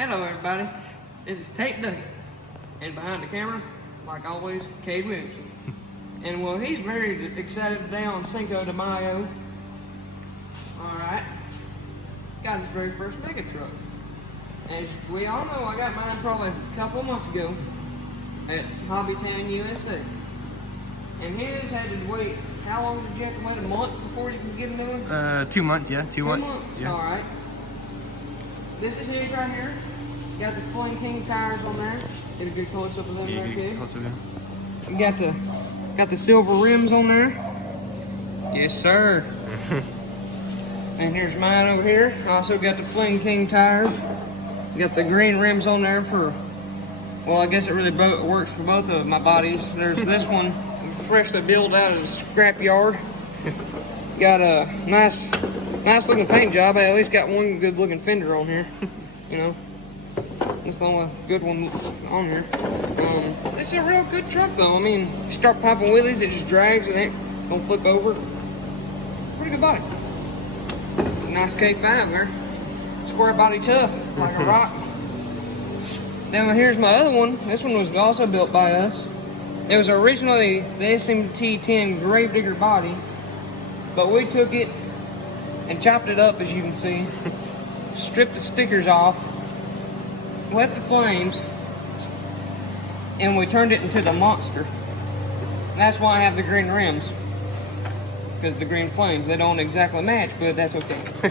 Hello everybody, this is Tate Duckett, and behind the camera, like always, Cade Williamson. And well, he's very excited today on Cinco de Mayo. Alright, got his very first mega truck. As we all know, I got mine probably a couple of months ago at Hobbytown, USA. And his had to wait, how long did you have to wait, a month before you could get a new one? 2 months, yeah, 2 months. Yeah. Alright. This is his right here. Got the Fling King tires on there. Get a good close up of them there, kid. We got the silver rims on there. Yes, sir. And here's mine over here. Also got the Fling King tires. Got the green rims on there for, well, I guess it really works for both of my bodies. There's this one freshly built out of the scrap yard. Got a nice looking paint job. I at least got one good looking fender on here. You know, that's the only good one on here. This is a real good truck though. I mean, you start popping wheelies, it just drags and it don't flip over. Pretty good body. Nice K5 there. Square body tough, like a rock. Now here's my other one. This one was also built by us. It was originally the smt10 Gravedigger body, but we took it and chopped it up, as you can see. Stripped the stickers off, left the flames, and we turned it into the monster. That's why I have the green rims, because the green flames, they don't exactly match, but that's okay.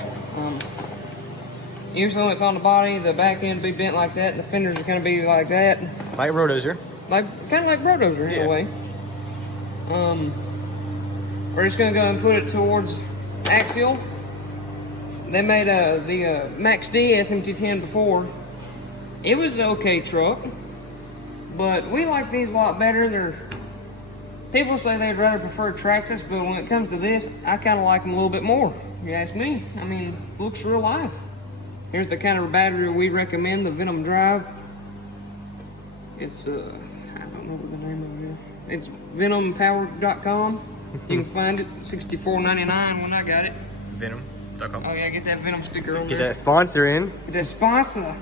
Usually when it's on the body, the back end will be bent like that, and the fenders are going to be like that. Like Rodozer. Kind of like Rodozer in a way. We're just going to go and put it towards axial. They made the Max D smt10 before. It was an okay truck, but we like these a lot better. People say they'd rather prefer Traxxas, but when it comes to this, I kind of like them a little bit more. You ask me. I mean, looks real life. Here's the kind of battery we recommend, the Venom Drive. It's I don't know what the name of it is. It's venompower.com. You can find it, $64.99 when I got it. Venom.com. Oh yeah, get that Venom sticker on there. Get that sponsor in. Get that sponsor.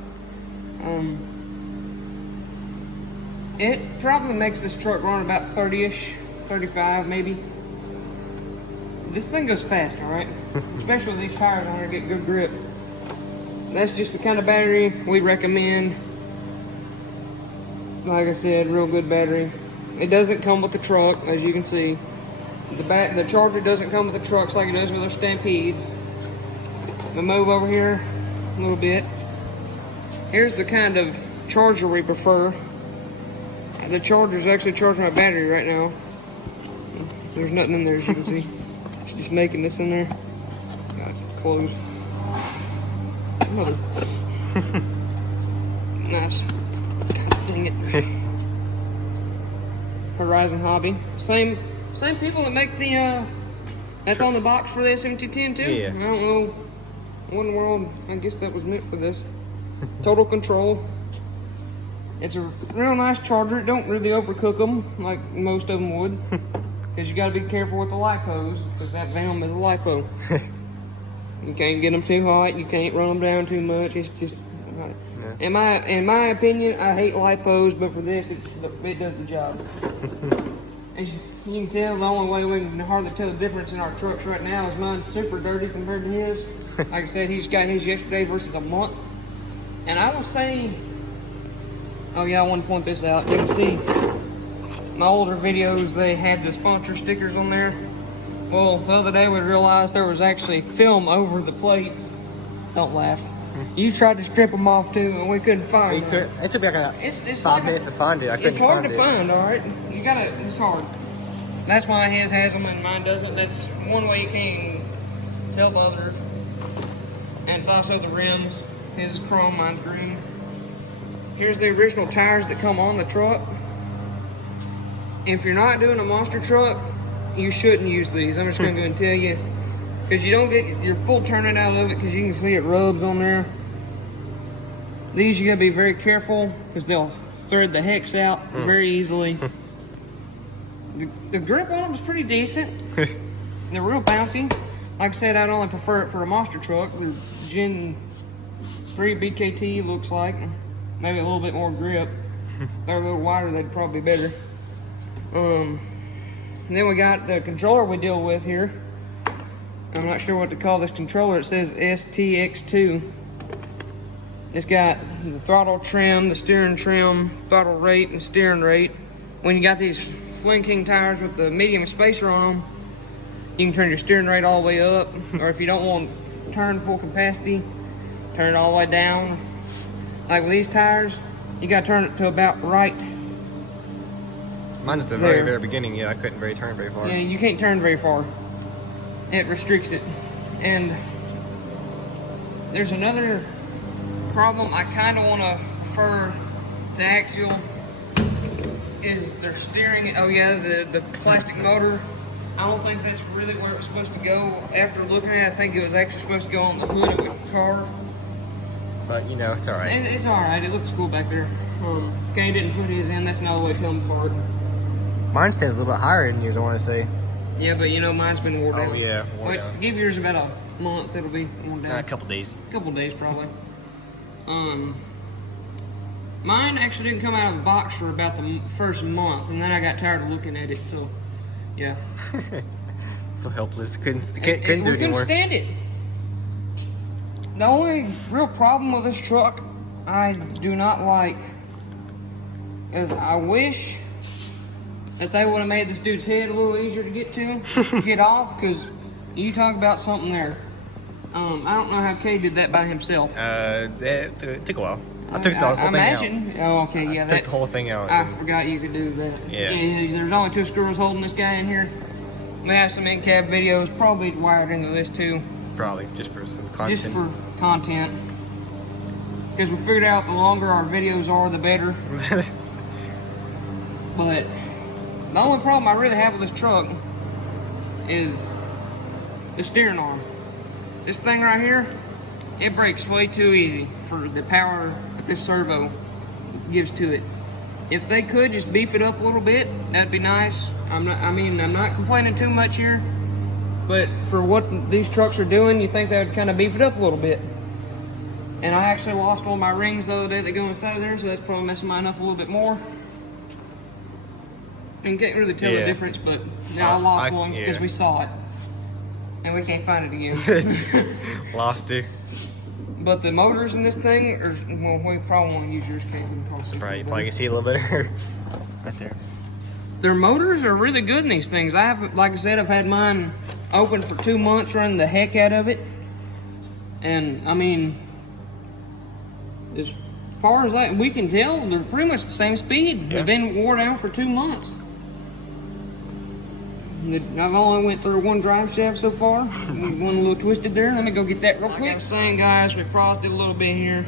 It probably makes this truck run about 30-ish, 35 maybe. This thing goes fast, alright? Especially with these tires on here, get good grip. That's just the kind of battery we recommend. Like I said, real good battery. It doesn't come with the truck, as you can see. The charger doesn't come with the trucks like it does with our Stampedes. We'll move over here a little bit. Here's the kind of charger we prefer. The charger's actually charging my battery right now. There's nothing in there, as you can see. It's just making this in there. Got it closed. Mother. Nice. God dang it. Horizon Hobby. Same people that make the that's on the box for the smt10 too. Yeah. I don't know what in the world. I guess that was meant for this. Total Control. It's a real nice charger. It don't really overcook them like most of them would, because you got to be careful with the lipos, because that Venom is a lipo. You can't get them too hot. You can't run them down too much. It's just, yeah. In my opinion, I hate lipos, but for this, it does the job. As you can tell, the only way we can hardly tell the difference in our trucks right now is mine's super dirty compared to his. Like I said, he's got his yesterday versus a month. And I will say, oh yeah, I want to point this out. You can see my older videos, they had the sponsor stickers on there. Well, the other day we realized there was actually film over the plates. Don't laugh. You tried to strip them off too, and we couldn't find them. It took me like it's 5 minutes to find it. It's hard to find, all right? You gotta, it's hard. That's why his has them and mine doesn't. That's one way you can tell the other. And it's also the rims. His is chrome, mine's green. Here's the original tires that come on the truck. If you're not doing a monster truck, you shouldn't use these. I'm just going to go and tell you, because you don't get your full turning out of it, because you can see it rubs on there. These you got to be very careful, because they'll thread the hex out very easily. The grip on them is pretty decent. They're real bouncy. Like I said, I'd only prefer it for a monster truck. They're Gen street BKT looks like. Maybe a little bit more grip. If they're a little wider, they'd probably be better. And then we got the controller we deal with here. I'm not sure what to call this controller. It says STX2. It's got the throttle trim, the steering trim, throttle rate, and steering rate. When you got these Fling King tires with the medium spacer on them, you can turn your steering rate all the way up. Or if you don't want to turn full capacity, turn it all the way down. Like with these tires, you got to turn it to about right. Mine's at the very, very beginning. Yeah, I couldn't really turn very far. Yeah, you can't turn very far. It restricts it. And there's another problem I kind of want to refer to axial is their steering. Oh yeah, the plastic motor. I don't think that's really where it's supposed to go. After looking at it, I think it was actually supposed to go on the hood of the car. But you know, it's alright. It's alright, it looks cool back there. Kane didn't put his in, that's another way to tell them apart. Mine stands a little bit higher than yours, I want to say. Yeah, but you know, mine's been worn down. Oh yeah, worn down. Give yours about a month, it'll be worn down. A couple days. A couple days, probably. Mine actually didn't come out of the box for about the first month, and then I got tired of looking at it, so, yeah. So helpless, couldn't do it anymore. We couldn't stand it. The only real problem with this truck I do not like is I wish that they would have made this dude's head a little easier to get to, get off, because you talk about something there. I don't know how Kay did that by himself. It took a while. I took the whole thing imagine. out. Oh, okay, yeah. I took the whole thing out. I forgot you could do that. Yeah. There's only 2 screws holding this guy in here. We have some in-cab videos, probably wired into this too. Probably, just for some content. Just for content. Because we figured out the longer our videos are, the better. But the only problem I really have with this truck is the steering arm. This thing right here, it brakes way too easy for the power that this servo gives to it. If they could just beef it up a little bit, that'd be nice. I'm not complaining too much here, but for what these trucks are doing, you think they would kind of beef it up a little bit. And I actually lost one of my rings the other day that go inside of there, so that's probably messing mine up a little bit more. And can't really tell the difference, but now I lost one because we saw it. And we can't find it again. Lost it. But the motors in this thing are, well, we probably want to use yours, Kate. Right, you probably can see a little better. Right there. Their motors are really good in these things. Like I said, I've had mine open for 2 months, running the heck out of it. And, I mean, as far as we can tell, they're pretty much the same speed. Yeah. They've been worn down for 2 months. I've only went through 1 drive shaft so far. One a little twisted there. Let me go get that real quick. Like I was saying, guys, we crossed it a little bit here.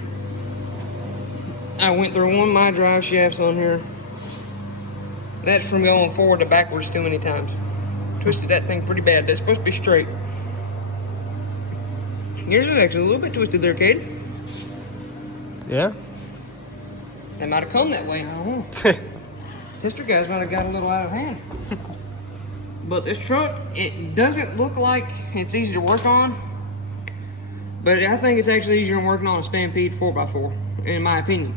I went through 1 of my drive shafts on here. That's from going forward to backwards too many times. Twisted that thing pretty bad. That's supposed to be straight. Yours is actually a little bit twisted there, Kate. Yeah? They might have come that way, I don't know. Tester guys might have got a little out of hand. But this truck, it doesn't look like it's easy to work on. But I think it's actually easier than working on a Stampede 4x4, in my opinion.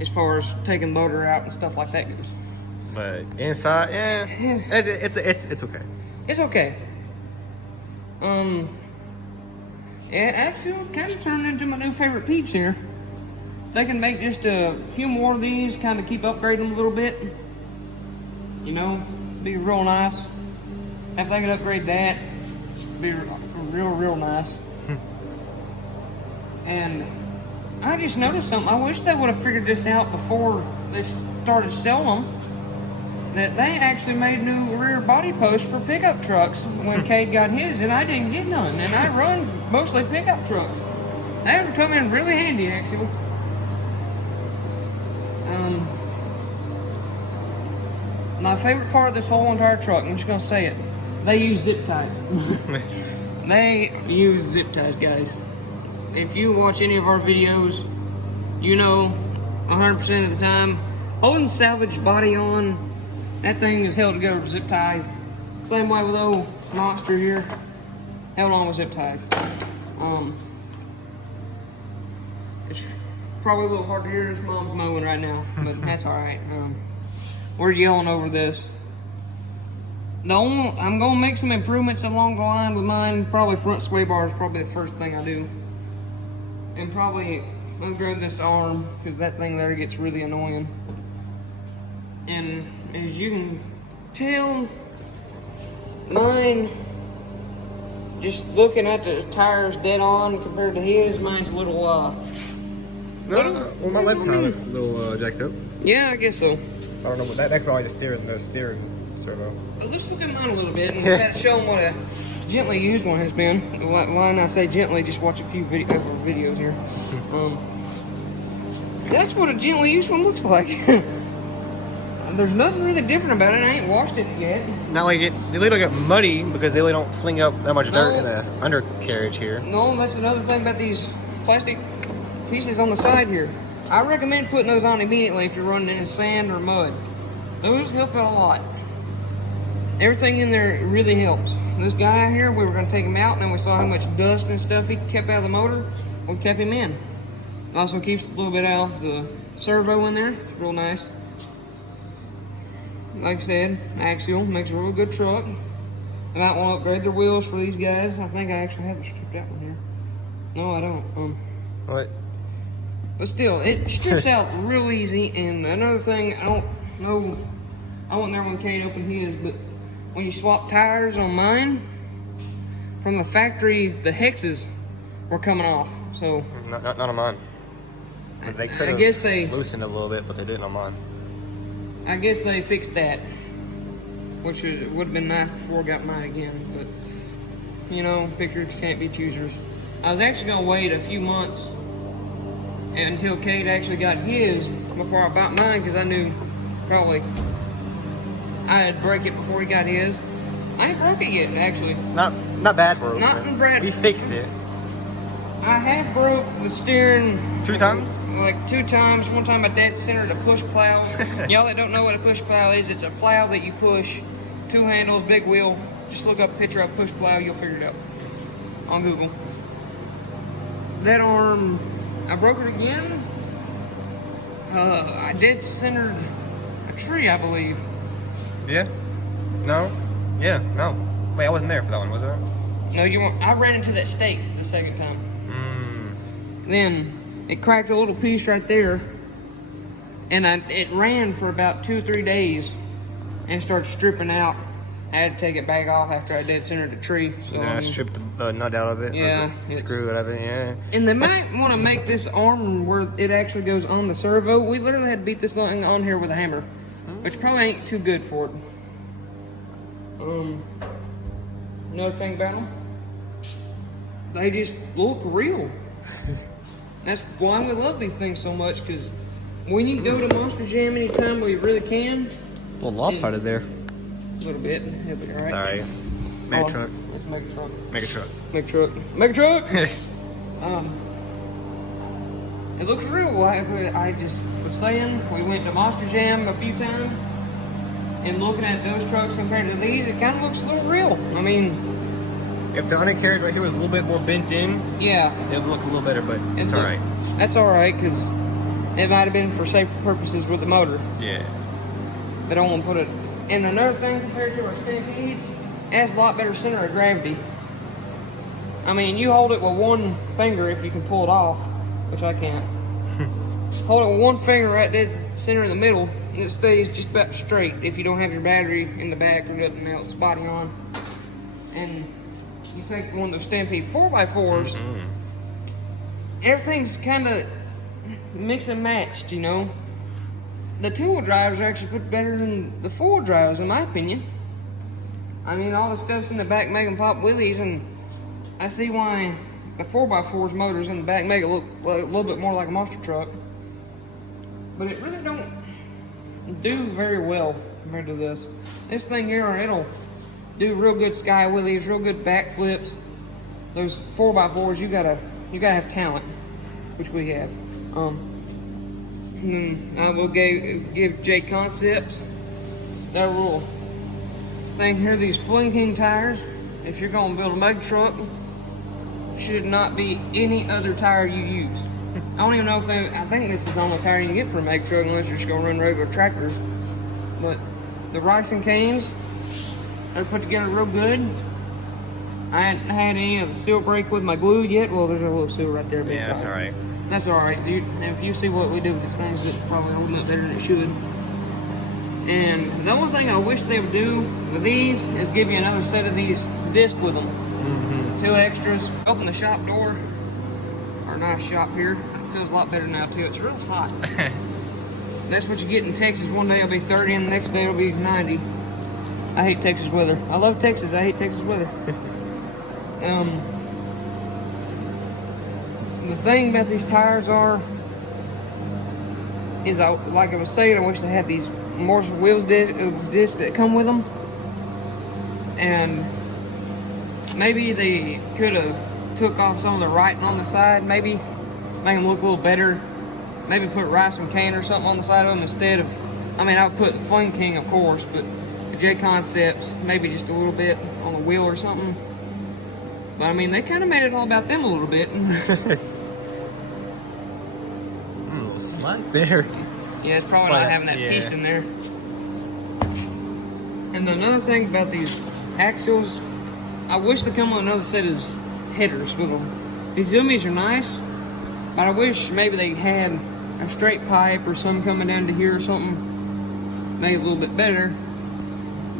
As far as taking motor out and stuff like that goes. But inside, yeah, it's okay. It's okay. Yeah, Axial kind of turned into my new favorite peeps here. They can make just a few more of these, kind of keep upgrading them a little bit. You know, be real nice. If they could upgrade that, it'd be real nice. And I just noticed something. I wish they would have figured this out before they started selling them. That they actually made new rear body posts for pickup trucks when Cade got his, and I didn't get none. And I run mostly pickup trucks. That would come in really handy, actually. My favorite part of this whole entire truck, I'm just gonna say it, they use zip ties. They use zip ties, guys. If you watch any of our videos, you know 100% of the time, holding salvage body on, that thing is held together with zip ties. Same way with old Monster here, held on with zip ties. It's probably a little hard to hear. His mom's mowing right now, but that's all right. We're yelling over this. I'm gonna make some improvements along the line with mine. Probably front sway bar is probably the first thing I do, and probably upgrade this arm because that thing there gets really annoying. And as you can tell, mine, just looking at the tires dead on compared to his, mine's a little well, my left tire looks a little jacked up. Yeah, I guess so. I don't know, but that could probably just the steering servo. Let's look at mine a little bit and show them what a gently used one has been. Why I say gently, just watch a few videos here. That's what a gently used one looks like. There's nothing really different about it. I ain't washed it yet. Not like they really don't get muddy because they really don't fling up that much dirt in the undercarriage here. No, that's another thing about these plastic pieces on the side here. I recommend putting those on immediately if you're running into sand or mud. Those help out a lot. Everything in there really helps. This guy here, we were going to take him out, and then we saw how much dust and stuff he kept out of the motor. We kept him in. It also keeps a little bit out of the servo in there. It's real nice. Like I said, axial makes a real good truck. I might want to upgrade their wheels for these guys. I think I actually have a stripped out one here. No, I don't. What? But still, it strips out real easy. And another thing, I don't know, I wasn't there when Kate opened his, but when you swap tires on mine, from the factory, the hexes were coming off. So not on mine. But they could have loosened a little bit, but they didn't on mine. I guess they fixed that, which would have been nice before I got mine again. But you know, pickers can't be choosers. I was actually gonna wait a few months until Kate actually got his before I bought mine, because I knew probably I'd break it before he got his. I ain't broke it yet, actually. Not bad broke. Not in bad. We fixed it. I have broke the steering 2 times? Like 2 times. One time my dad centered a push plow. Y'all that don't know what a push plow is, it's a plow that you push, 2 handles, big wheel. Just look up a picture of a push plow, you'll figure it out on Google. That arm, I broke it again. I dead centered a tree, I believe. Yeah? No? Yeah, no. Wait, I wasn't there for that one, was I? No, you weren't. I ran into that stake the second time. Then it cracked a little piece right there, and it ran for about 2 or 3 days and started stripping out. I had to take it back off after I dead centered the tree. So then I stripped the nut out of it. Yeah. Screw out of it, yeah. And they might want to make this arm where it actually goes on the servo. We literally had to beat this thing on here with a hammer, which probably ain't too good for it. Another thing about them, they just look real. That's why we love these things so much, because when you go to Monster Jam anytime we really can. A little lopsided there. A little bit. It'll be alright. Sorry. Mega truck. Let's make a truck. Mega truck. Mega truck. Mega truck! It looks real. I just was saying, we went to Monster Jam a few times, and looking at those trucks compared to these, it kind of looks a little real. I mean, if the undercarriage right here was a little bit more bent in, yeah, it would look a little better, but it's alright. That's alright, because it might have been for safety purposes with the motor. Yeah. They don't want to put it. And another thing compared to our Stampedes, it has a lot better center of gravity. I mean, you hold it with one finger if you can pull it off, which I can't. Hold it with one finger right dead center in the middle, and it stays just about straight if you don't have your battery in the back or nothing else spotty on. And you take one of those Stampede 4x4s, everything's kind of mix and matched, you know. The 2-wheel drives are actually put better than the 4-wheel drives, in my opinion. I mean, all the stuff's in the back making pop wheelies, and I see why the 4x4's motors in the back make it look a little bit more like a monster truck. But it really don't do very well compared to this. This thing here, it'll do real good sky wheelies, real good back flips. Those 4x4s, you gotta have talent, which we have. And then I will give JConcepts that rule. Thing here, these Fling King tires, if you're gonna build a mega truck, should not be any other tire you use. don't even know if they, I think this is the only tire you can get for a mag truck unless you're just gonna run regular tractors. But the rice and canes, they're put together real good. I hadn't had any of the seal break with my glue yet. Well, there's a little seal right there. But Yeah, that's alright. That's alright, dude. And if you see what we do with these things, it's probably holding up better than it should. And the only thing I wish they would do with these is give you another set of these discs with them. Mm-hmm. 2 extras. Open the shop door. Our nice shop here. It feels a lot better now too. It's real hot. That's what you get in Texas. One day it'll be 30 and the next day it'll be 90. I hate Texas weather. I love Texas. I hate Texas weather. The thing about these tires is, like I was saying, I wish they had these more wheels discs that come with them, and maybe they could have took off some of the writing on the side, maybe make them look a little better, maybe put rice and cane or something on the side of them instead of, I mean, I'll put the Fling King of course, but the JConcepts maybe just a little bit on the wheel or something. But I mean, they kind of made it all about them a little bit. Slide there. Yeah, it's probably not having that piece in there. And another thing about these axles, I wish they come with another set of headers with them. These zoomies are nice, but I wish maybe they had a straight pipe or some coming down to here or something. Make it a little bit better.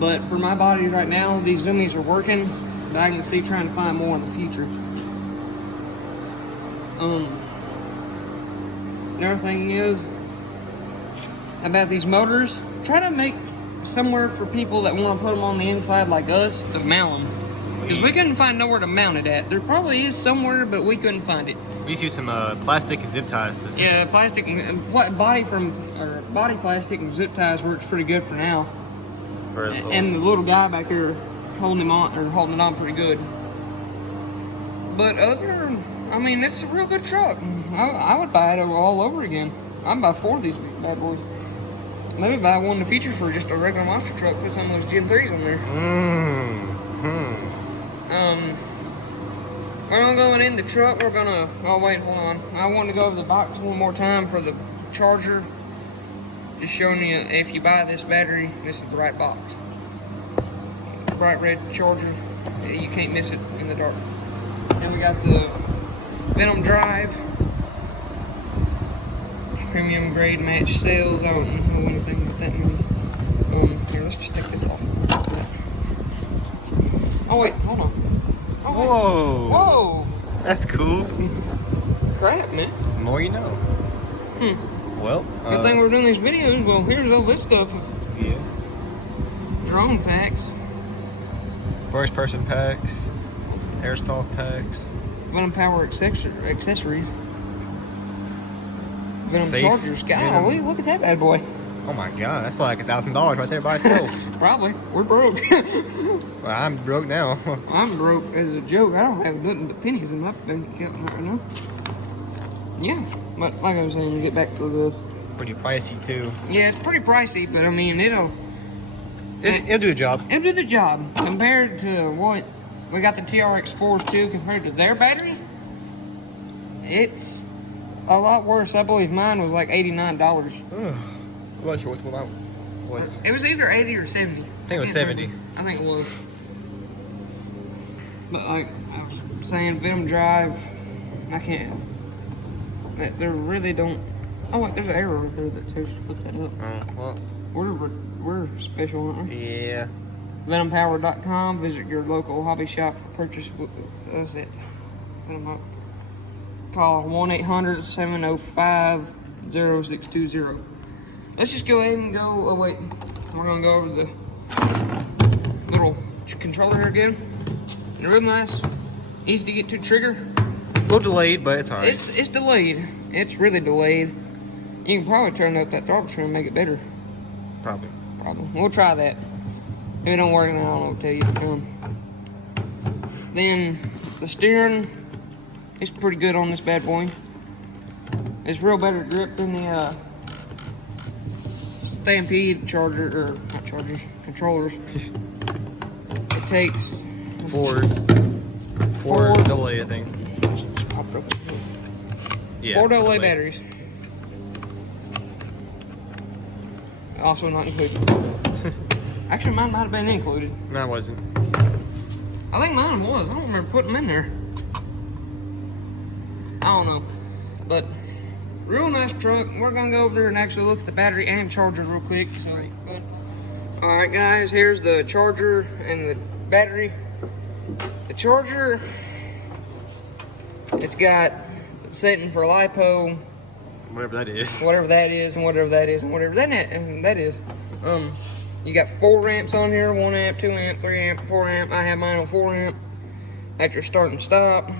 But for my bodies right now, these zoomies are working. But I can see trying to find more in the future. Another thing is about these motors, try to make somewhere for people that want to put them on the inside like us to mount them. Because we couldn't find nowhere to mount it at. There probably is somewhere, but we couldn't find it. We used to use some plastic and zip ties. Yeah, plastic and body plastic and zip ties works pretty good for now. And the little guy back here holding it on pretty good. But I mean, it's a real good truck. I would buy it all over again. I'd buy 4 of these bad boys. Maybe buy one in the future for just a regular monster truck. Put some of those Gen 3s on there. We're gonna go in the truck. We're gonna. Oh wait, hold on. I want to go over the box one more time for the charger. Just showing you, if you buy this battery, this is the right box. Bright red charger. You can't miss it in the dark. And we got the Venom drive. Premium grade match sales. I don't know anything what that means. Here, let's just take this off. Oh wait, hold on. Oh, whoa! Whoa! That's cool. Crap, man. The more you know. Well, good thing we're doing these videos. Well, here's all this stuff. Yeah. Drone packs. First person packs. Airsoft packs. Venom power accessories. Venom Safe chargers. Golly, look at that bad boy. Oh my god, that's probably like $1,000 right there by itself. Probably. We're broke. Well, I'm broke now. I'm broke as a joke. I don't have nothing but pennies in my bank account right now. Yeah, but like I was saying, to get back to this. Pretty pricey too. Yeah, it's pretty pricey, but I mean, it'll do the job. It'll do the job. Compared to what we got the TRX4s too, compared to their battery, it's a lot worse. I believe mine was like $89. I'm not sure what's going on. It was either 80 or 70. I think it was 70. I think it was. But like I was saying, Venom drive, I can't. They really don't. Oh wait, there's an arrow right there that tells you to flip that up. Oh well. We're special, aren't we? Yeah. VenomPower.com. Visit your local hobby shop for purchase with us at Venom. Call 1-800-705-0620. Let's just go ahead and go. Oh wait, we're gonna go over the little controller here again. And real nice, easy to get to trigger. A little delayed, but it's alright. It's delayed. It's really delayed. You can probably turn up that throttle trim and make it better. Probably. We'll try that. If it don't work, then I don't know what to tell you. Then the steering is pretty good on this bad boy. It's real better grip than the Stampede controllers. It takes four delay, I think. Just popped up. Yeah. 4 AA batteries. Also not included. Actually, mine might have been included. No, it wasn't. I think mine was. I don't remember putting them in there. I don't know. But, real nice truck. We're going to go over there and actually look at the battery and charger real quick. So, alright guys, here's the charger and the battery. The charger, it's got setting for LiPo. Whatever that is. Whatever that is, and whatever that is, and whatever that is. You got 4 amps on here, 1 amp, 2 amp, 3 amp, 4 amp. I have mine on 4 amp. That's your start and stop.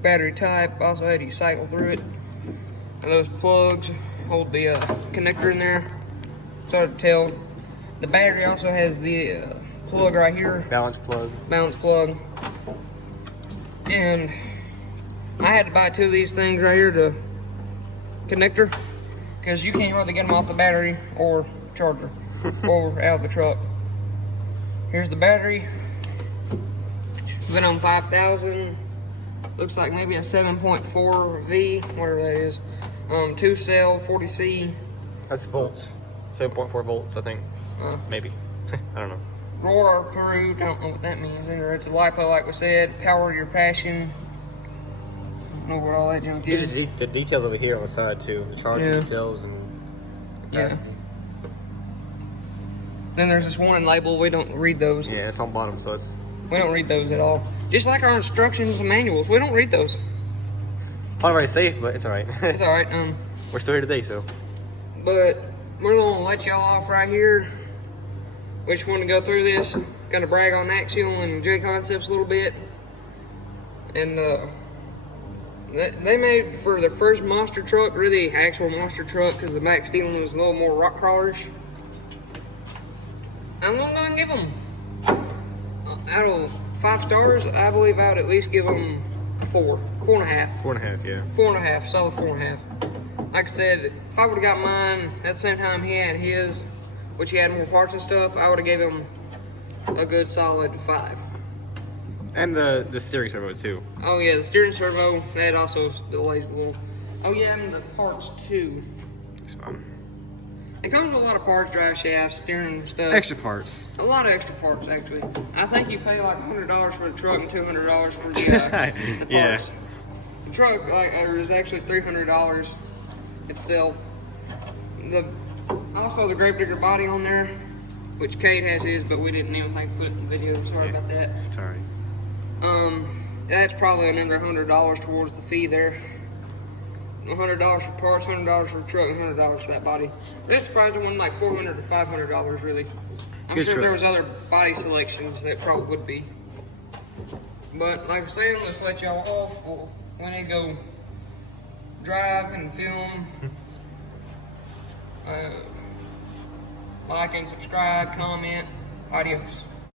Battery type, also had you cycle through it. And those plugs hold the connector in there. It's hard to tell. The battery also has the plug right here. Balance plug. Balance plug. And I had to buy 2 of these things right here to connector, because you can't really get them off the battery or charger or out of the truck. Here's the battery. Been on 5,000. Looks like maybe a 7.4 V, whatever that is. 2 cell 40C. That's volts. 7.4 volts, I think. Maybe. I don't know. Roar Peru, don't know what that means either. It's a LiPo, like we said. Power your passion. Don't know what all that junk is. Here's the details over here on the side too. The charging details and capacity. Then there's this warning label. We don't read those. Yeah, it's on bottom, so it's. We don't read those at all. Just like our instructions and manuals, we don't read those. Not very safe, but it's alright. It's alright. We're still here today, so. But we're gonna let y'all off right here. We just want to go through this. Gonna brag on Axial and JConcepts a little bit. And they made for their first monster truck, really actual monster truck, because the Max Steeling was a little more rock crawlerish. I'm gonna give them, out of 5 stars, I believe I would at least give them a 4, 4.5. 4.5, yeah. 4.5, solid 4.5. Like I said, if I would've got mine at the same time he had his, which he had more parts and stuff, I would've gave him a good solid 5. And the steering servo too. Oh yeah, the steering servo, that also delays a little. Oh yeah, and the parts too. It comes with a lot of parts, drive shafts, steering stuff. Extra parts. A lot of extra parts, actually. I think you pay like $100 for the truck and $200 for the parts. Yeah. The truck is actually $300 itself. Also the Gravedigger body on there, which Kate has his, but we didn't even think to put it in the video. Sorry about that. It's alright. That's probably another $100 towards the fee there. $100 for parts, $100 for the truck, and $100 for that body. That's surprised it wasn't like $400 to $500 really. I'm Good sure truck. there was other body selections that probably would be. But like I'm saying, let's let y'all off when they go drive and film. Like and subscribe, comment. Adios.